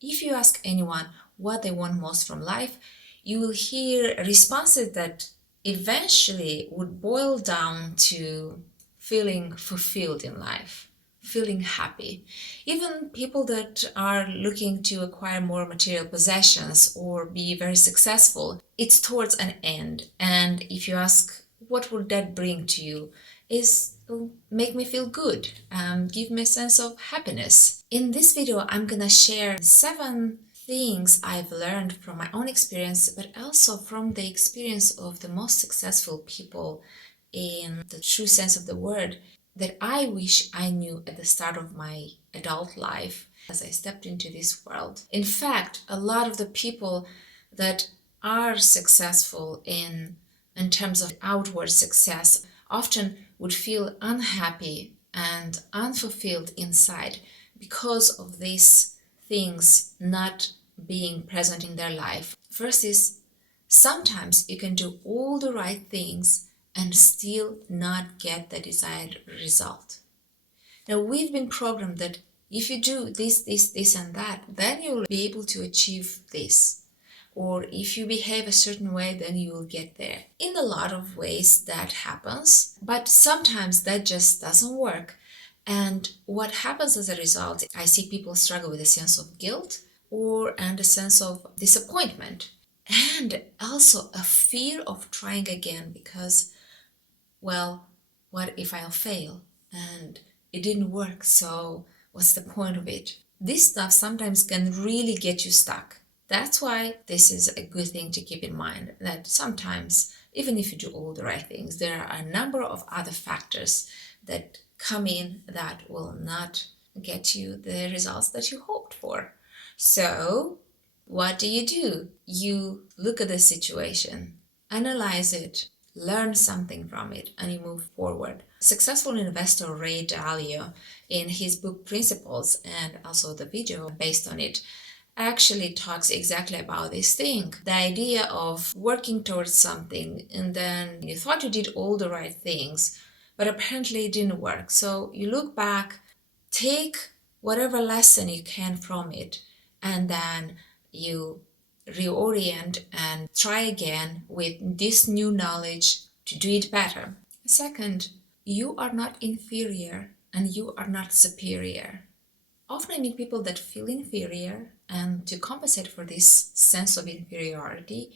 If you ask anyone what they want most from life, you will hear responses that eventually would boil down to feeling fulfilled in life, feeling happy. Even people that are looking to acquire more material possessions or be very successful, it's towards an end. And if you ask, what would that bring to you? Is make me feel good, give me a sense of happiness. In this video, I'm gonna share 7 things I've learned from my own experience, but also from the experience of the most successful people in the true sense of the word that I wish I knew at the start of my adult life as I stepped into this world. In fact, a lot of the people that are successful in terms of outward success often would feel unhappy and unfulfilled inside because of these things not being present in their life. First is, sometimes you can do all the right things and still not get the desired result. Now, we've been programmed that if you do this, and that, then you will be able to achieve this. Or if you behave a certain way, then you will get there. In a lot of ways that happens, but sometimes that just doesn't work. And what happens as a result, I see people struggle with a sense of guilt and a sense of disappointment. And also a fear of trying again because, well, what if I'll fail? And it didn't work, so what's the point of it? This stuff sometimes can really get you stuck. That's why this is a good thing to keep in mind, that sometimes, even if you do all the right things, there are a number of other factors that come in that will not get you the results that you hoped for. So, what do? You look at the situation, analyze it, learn something from it, and you move forward. Successful investor Ray Dalio, in his book Principles and also the video based on it, actually talks exactly about this thing. The idea of working towards something and then you thought you did all the right things, but apparently it didn't work. So you look back, take whatever lesson you can from it, and then you reorient and try again with this new knowledge to do it better. Second, you are not inferior and you are not superior. Often I meet people that feel inferior, and to compensate for this sense of inferiority,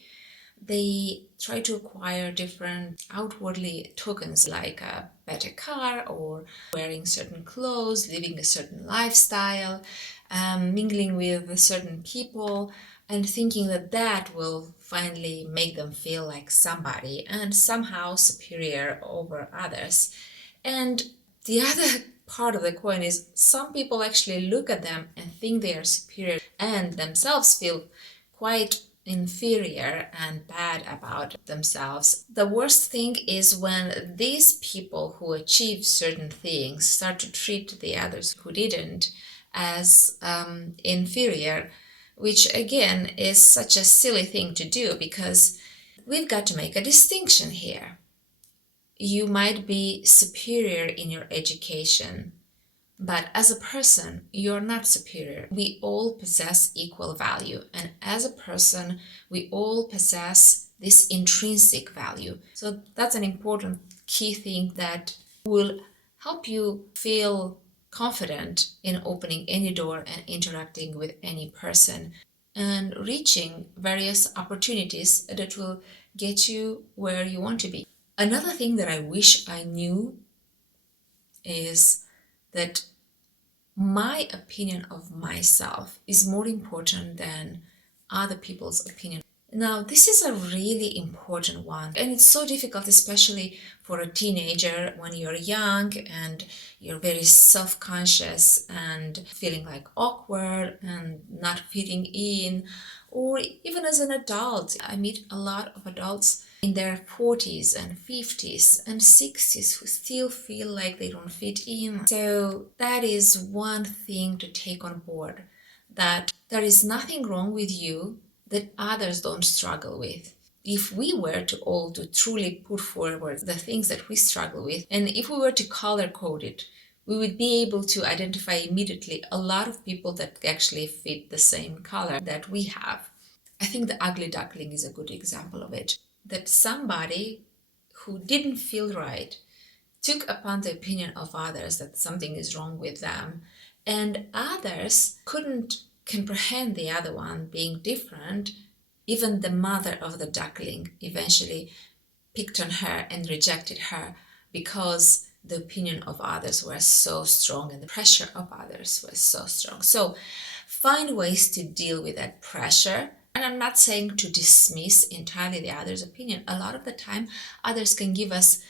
they try to acquire different outwardly tokens like a better car or wearing certain clothes, living a certain lifestyle, mingling with certain people, and thinking that that will finally make them feel like somebody and somehow superior over others. And the other part of the coin is some people actually look at them and think they are superior and themselves feel quite inferior and bad about themselves. The worst thing is when these people who achieve certain things start to treat the others who didn't as inferior, which again is such a silly thing to do because we've got to make a distinction here. You might be superior in your education, but as a person, you're not superior. We all possess equal value, and as a person, we all possess this intrinsic value. So that's an important key thing that will help you feel confident in opening any door and interacting with any person and reaching various opportunities that will get you where you want to be. Another thing that I wish I knew is that my opinion of myself is more important than other people's opinion. Now, this is a really important one, and it's so difficult, especially for a teenager when you're young and you're very self-conscious and feeling like awkward and not fitting in, or even as an adult. I meet a lot of adults in their 40s and 50s and 60s who still feel like they don't fit in. So that is one thing to take on board, that there is nothing wrong with you that others don't struggle with. If we were to truly put forward the things that we struggle with, and if we were to color code it, we would be able to identify immediately a lot of people that actually fit the same color that we have. I think the ugly duckling is a good example of it. That somebody who didn't feel right took upon the opinion of others that something is wrong with them, and others couldn't comprehend the other one being different. Even the mother of the duckling eventually picked on her and rejected her because the opinion of others were so strong and the pressure of others was so strong. So find ways to deal with that pressure. And I'm not saying to dismiss entirely the other's opinion. A lot of the time, others can give us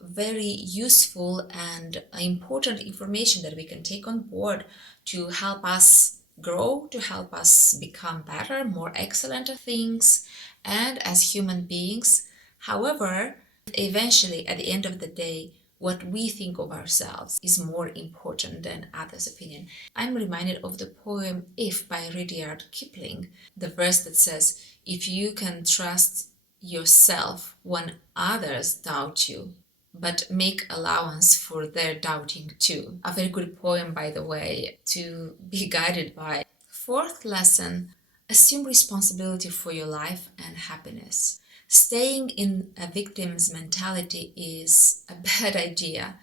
very useful and important information that we can take on board to help us grow, to help us become better, more excellent at things, and as human beings. However, eventually, at the end of the day, what we think of ourselves is more important than others' opinion. I'm reminded of the poem If by Rudyard Kipling, the verse that says, "If you can trust yourself when others doubt you, but make allowance for their doubting too." A very good poem, by the way, to be guided by. Fourth lesson, assume responsibility for your life and happiness. Staying in a victim's mentality is a bad idea.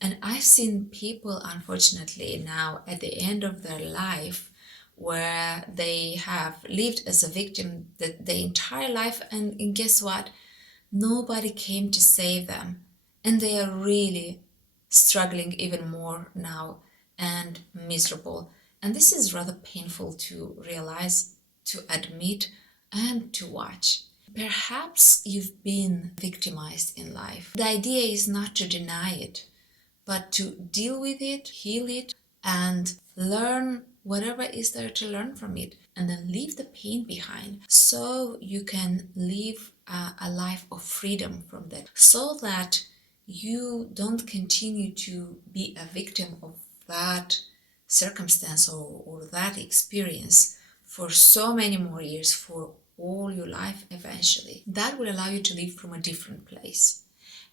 And I've seen people, unfortunately, now at the end of their life where they have lived as a victim the entire life, and guess what? Nobody came to save them. And they are really struggling even more now and miserable. And this is rather painful to realize, to admit, and to watch. Perhaps you've been victimized in life. The idea is not to deny it, but to deal with it, heal it, and learn whatever is there to learn from it, and then leave the pain behind so you can live a life of freedom from that, so that you don't continue to be a victim of that circumstance or that experience for so many more years, for all your life eventually. That will allow you to live from a different place.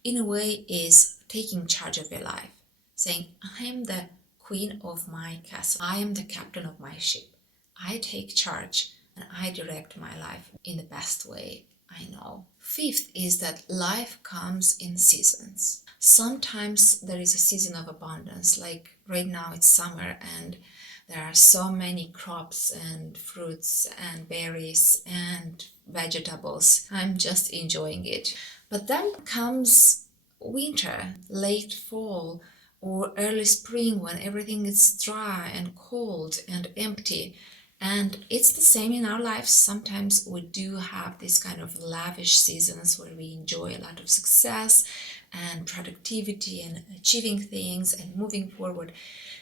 In a way, is taking charge of your life, saying, I am the queen of my castle, I am the captain of my ship, I take charge and I direct my life in the best way I know. Fifth is that life comes in seasons. Sometimes there is a season of abundance, like right now it's summer and there are so many crops and fruits and berries and vegetables. I'm just enjoying it. But then comes winter, late fall, or early spring when everything is dry and cold and empty. And it's the same in our lives. Sometimes we do have these kind of lavish seasons where we enjoy a lot of success and productivity and achieving things and moving forward.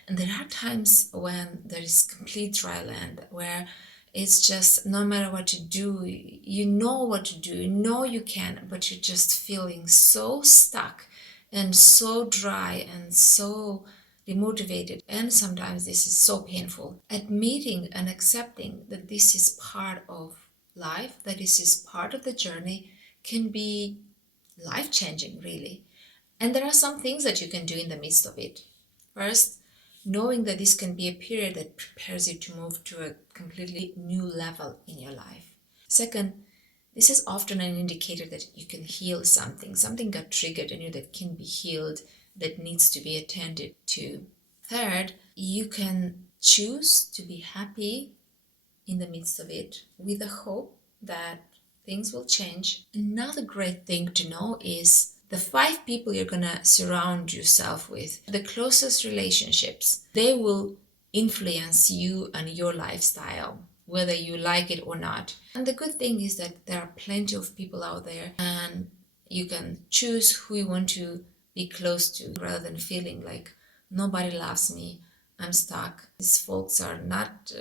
And there are times when there is complete dry land, where it's just no matter what you do, you know what to do, you know you can, but you're just feeling so stuck and so dry and so demotivated. And sometimes this is so painful. Admitting and accepting that this is part of life, that this is part of the journey, can be life-changing, really. And there are some things that you can do in the midst of it. First, knowing that this can be a period that prepares you to move to a completely new level in your life. Second, this is often an indicator that you can heal something. Something got triggered in you that can be healed, that needs to be attended to. Third, you can choose to be happy in the midst of it with the hope that things will change. Another great thing to know is the 5 people you're gonna surround yourself with, the closest relationships, they will influence you and your lifestyle, whether you like it or not. And the good thing is that there are plenty of people out there, and you can choose who you want to be close to rather than feeling like nobody loves me, I'm stuck. These folks are not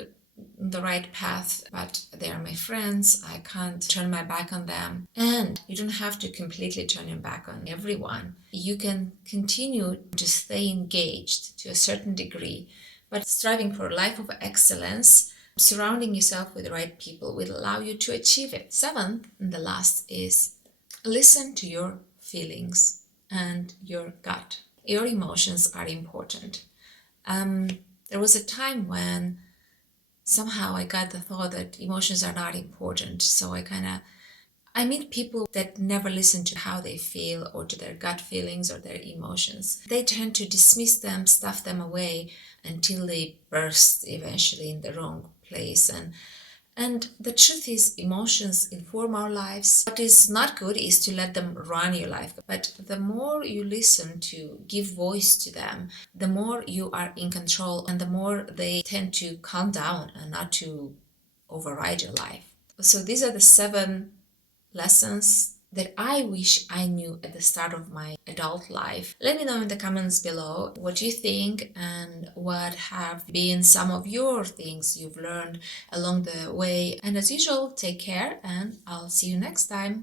the right path, but they are my friends. I can't turn my back on them. And you don't have to completely turn your back on everyone. You can continue to stay engaged to a certain degree, but striving for a life of excellence, surrounding yourself with the right people will allow you to achieve it. Seventh, and the last, is listen to your feelings and your gut. Your emotions are important. Um, there was a time when somehow I got the thought that emotions are not important. So I meet people that never listen to how they feel or to their gut feelings or their emotions. They tend to dismiss them, stuff them away until they burst eventually in the wrong place. And the truth is, emotions inform our lives. What is not good is to let them run your life. But the more you listen to give voice to them, the more you are in control and the more they tend to calm down and not to override your life. So these are the 7 lessons that I wish I knew at the start of my adult life. Let me know in the comments below what you think and what have been some of your things you've learned along the way. And as usual, take care and I'll see you next time.